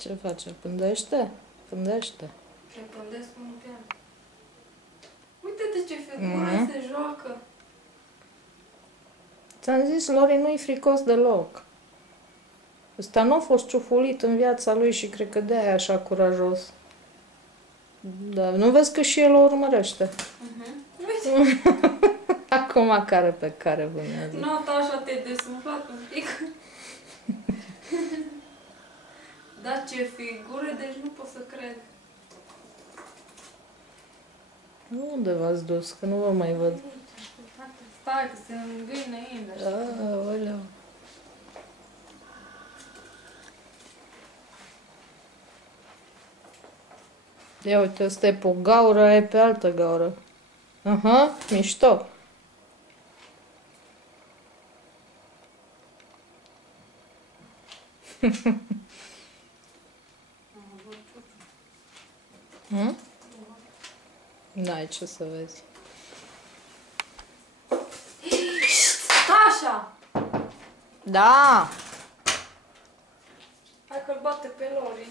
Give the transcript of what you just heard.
Ce face? Pândește? Pândește. Se pândesc unul pe altul. Uite-te ce figură se joacă. Ți-am zis, Lori, nu-i fricos deloc. Ăsta nu a fost ciufulit în viața lui și cred că de-aia e așa curajos. Da, nu vezi că și el o urmărește? Uite. Acum care pe care vânează. Nota așa te-ai desumflat un pic. Da, ce figură, deci nu pot să cred. Unde v-ați dus? Că nu vă mai văd. Stai, că se îngâine invers. Aoleu. Ia uite, ăsta e pe o gaură, aia e pe altă gaură. Aha, mișto. N-ai ce să vezi. Stai așa! Da! Hai că-l bate pe Lori.